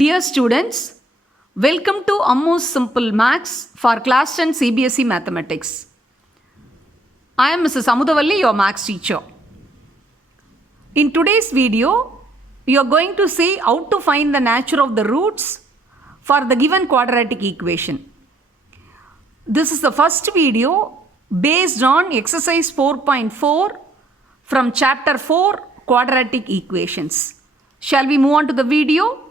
Dear students, welcome to Ammu's Simple Maths for Class 10 CBSE Mathematics. I am Mrs. Amudavalli, your Maths teacher. In today's video, you are going to see how to find the nature of the roots for the given quadratic equation. This is the first video based on exercise 4.4 from chapter 4 quadratic equations. Shall we move on to the video?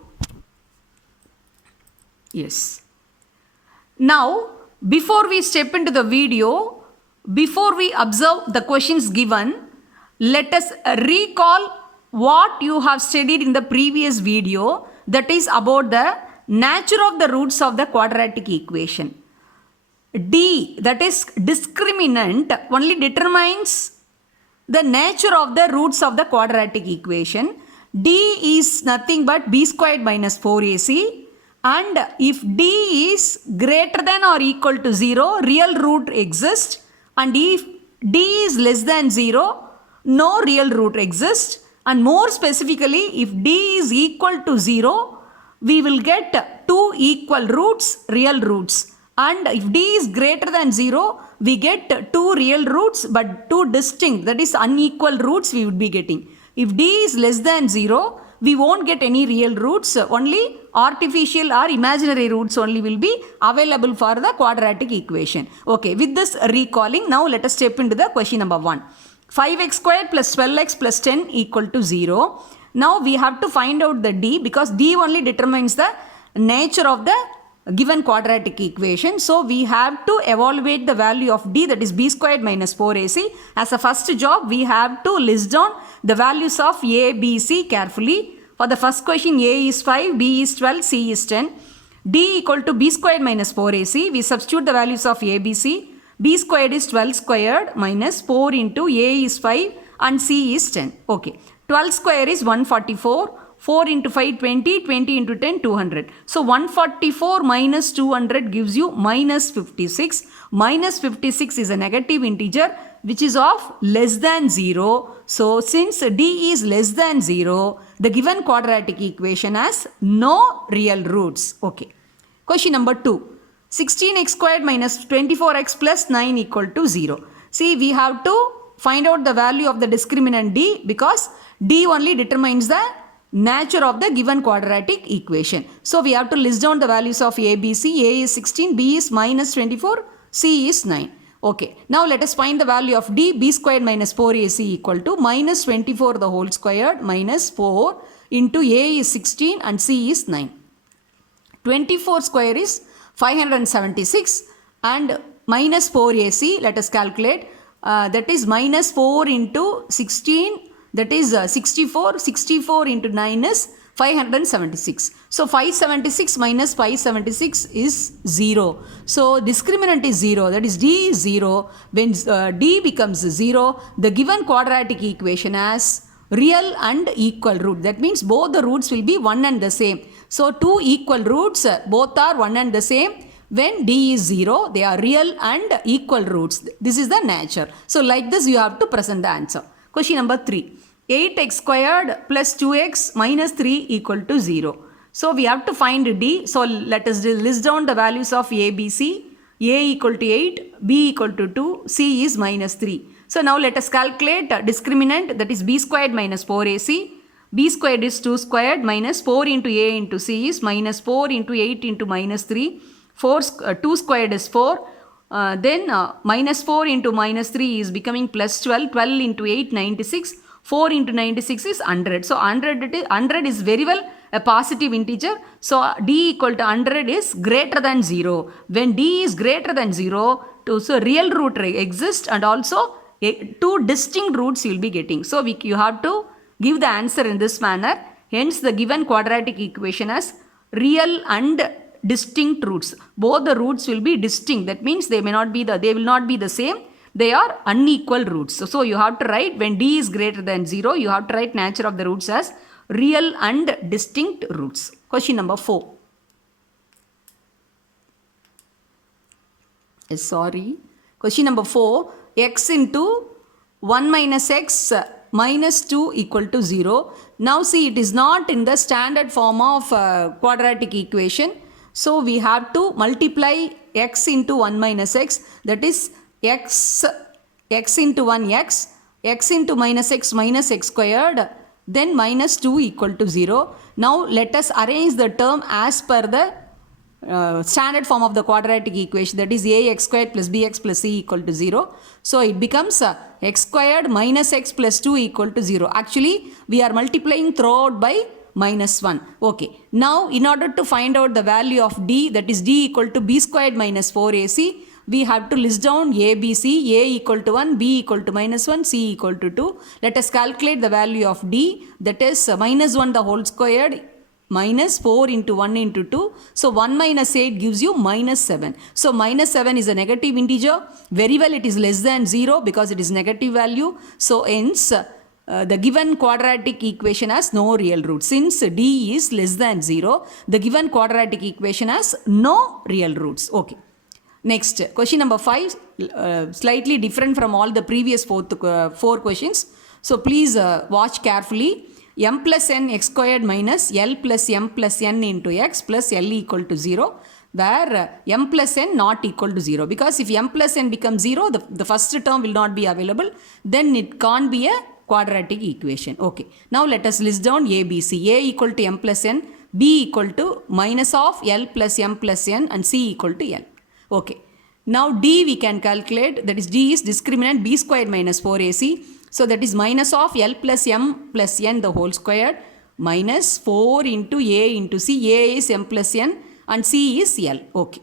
Yes. Now, before we step into the video, before we observe the questions given, let us recall what you have studied in the previous video, that is about the nature of the roots of the quadratic equation. D, that is discriminant, only determines the nature of the roots of the quadratic equation. D is nothing but b squared minus 4ac. And if d is greater than or equal to 0, real root exists. And if d is less than 0, no real root exists. And more specifically, if d is equal to 0, we will get two equal roots, real roots. And if d is greater than 0, we get two real roots but two distinct, that is unequal roots we would be getting. If d is less than 0, we won't get any real roots, only artificial or imaginary roots only will be available for the quadratic equation. Okay, with this recalling, now let us step into the question number 1. 5x squared plus 12x plus 10 equal to 0. Now we have to find out the d, because d only determines the nature of the given quadratic equation. So we have to evaluate the value of d, that is b squared minus 4ac. As a first job, we have to list down the values of a, b, c carefully. For the first question, a is 5, b is 12, c is 10. D equal to b squared minus 4ac. We substitute the values of a, b, c. b squared is 12 squared minus 4 into a is 5 and c is 10. Okay. 12 square is 144. 4 into 5, 20, 20 into 10, 200. So 144 minus 200 gives you minus 56. Minus 56 is a negative integer which is of less than 0. So since d is less than 0, the given quadratic equation has no real roots. Okay. Question number 2. 16x squared minus 24x plus 9 equal to 0. See, we have to find out the value of the discriminant d, because d only determines the nature of the given quadratic equation. So we have to list down the values of a, b, c. A is 16, b is minus 24, c is 9. Okay. Now let us find the value of d. B squared minus 4ac equal to minus 24 the whole squared minus 4 into a is 16 and c is 9. 24 square is 576 and minus 4ac, let us calculate, that is minus 4 into 16, that is 64. 64 into 9 is 576. So 576 minus 576 is 0. So discriminant is 0, that is d is 0. When d becomes 0, the given quadratic equation has real and equal root. That means both the roots will be one and the same. So two equal roots, both are one and the same. When d is 0, they are real and equal roots. This is the nature. So like this you have to present the answer. Question number 3. 8x squared plus 2x minus 3 equal to 0. So we have to find d. So let us list down the values of a, b, c. A equal to 8, b equal to 2, c is minus 3. So now let us calculate discriminant, that is b squared minus 4ac. B squared is 2 squared minus 4 into a into c is minus 4 into 8 into minus 3. 2 squared is 4. Then minus 4 into minus 3 is becoming plus 12. 12 into 8, 96. 4 into 96 is 100. So 100 is very well a positive integer. So d equal to 100 is greater than 0. When d is greater than 0, so real root exists and also two distinct roots you will be getting. So you have to give the answer in this manner. Hence the given quadratic equation has real and distinct roots. Both the roots will be distinct. That means they will not be the same. They are unequal roots. So you have to write, when d is greater than 0, you have to write nature of the roots as real and distinct roots. Question number 4. Question number 4. X into 1 minus x minus 2 equal to 0. now see, it is not in the standard form of quadratic equation. So we have to multiply x into 1 minus x, that is x into 1 x into minus x squared, then minus 2 equal to 0. Now let us arrange the term as per the standard form of the quadratic equation, that is ax squared plus bx plus c equal to 0. So it becomes x squared minus x plus 2 equal to 0. Actually we are multiplying throughout by minus 1. Okay. Now in order to find out the value of d, that is d equal to b squared minus 4ac, we have to list down a, b, c, a equal to 1, b equal to minus 1, c equal to 2. Let us calculate the value of d, that is minus 1 the whole squared minus 4 into 1 into 2. So 1 minus 8 gives you minus 7. So minus 7 is a negative integer. Very well, it is less than 0 because it is negative value. So hence the given quadratic equation has no real root. Since d is less than 0, the given quadratic equation has no real roots. Okay. Next, question number 5, slightly different from all the previous four questions. So please watch carefully. M plus n x squared minus L plus m plus n into x plus L equal to 0, where m plus n not equal to 0. Because if m plus n becomes 0, the first term will not be available. Then it can't be a quadratic equation. Okay. Now let us list down A, B, C. A equal to m plus n, B equal to minus of L plus m plus n, and C equal to L. Okay. Now d we can calculate, that is d is discriminant b squared minus 4ac. So that is minus of L plus m plus n the whole squared minus 4 into a into c. A is m plus n and c is L. Okay.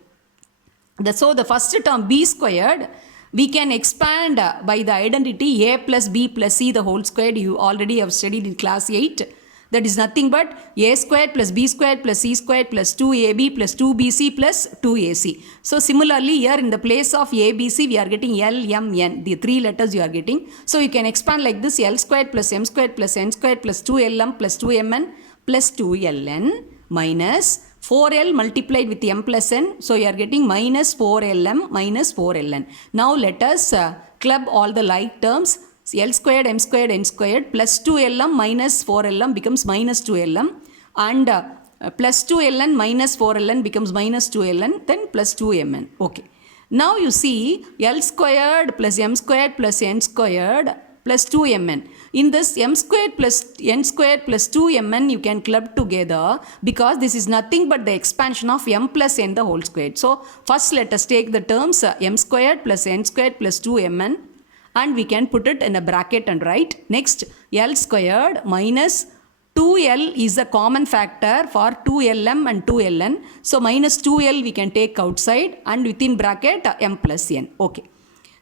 So the first term b squared we can expand by the identity a plus b plus c the whole squared. You already have studied in class 8. That is nothing but a squared plus b squared plus c squared plus 2ab plus 2bc plus 2ac. So similarly here in the place of abc we are getting L, m, n. The three letters you are getting. So you can expand like this: L squared plus m squared plus n squared plus 2lm plus 2mn plus 2ln minus 4l multiplied with m plus n. So you are getting minus 4lm minus 4ln. Now let us club all the like terms. L squared, m squared, n squared plus 2lm minus 4lm becomes minus 2lm, and plus 2ln minus 4ln becomes minus 2ln, then plus 2mn. Okay. Now you see L squared plus m squared plus n squared plus 2mn. In this m squared plus n squared plus 2mn you can club together because this is nothing but the expansion of m plus n the whole squared. So first let us take the terms m squared plus n squared plus 2mn, and we can put it in a bracket and write. Next, L squared minus 2L is a common factor for 2Lm and 2Ln. So minus 2L we can take outside, and within bracket m plus n. Okay.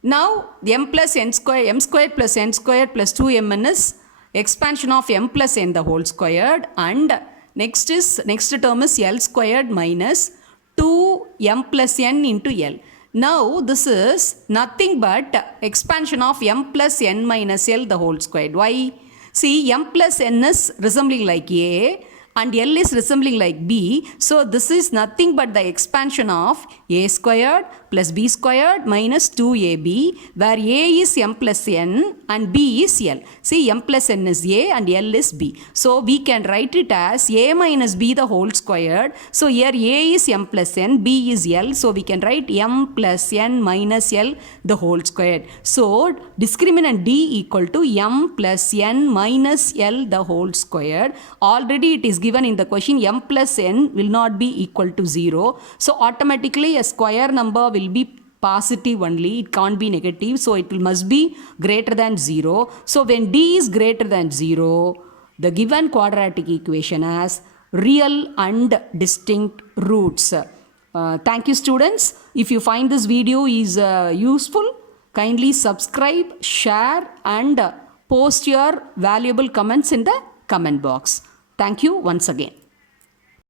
Now m plus n square, m squared plus n squared plus 2mn is expansion of m plus n the whole squared, and next term is L squared minus 2m plus n into L. Now this is nothing but expansion of m plus n minus L the whole squared. Why? See, m plus n is resembling like A and L is resembling like B. So this is nothing but the expansion of A squared plus B squared minus 2AB, where A is m plus n and B is L. See, m plus n is A and L is B. So we can write it as A minus B the whole squared. So here A is m plus n, B is L. So we can write m plus n minus L the whole squared. So discriminant D equal to m plus n minus L the whole squared. Already it is given in the question m plus n will not be equal to 0. So automatically a square number will be positive only, it can't be negative, so it must be greater than 0. So when D is greater than 0, the given quadratic equation has real and distinct roots. Thank you students. If you find this video is useful, kindly subscribe, share and post your valuable comments in the comment box. Thank you once again.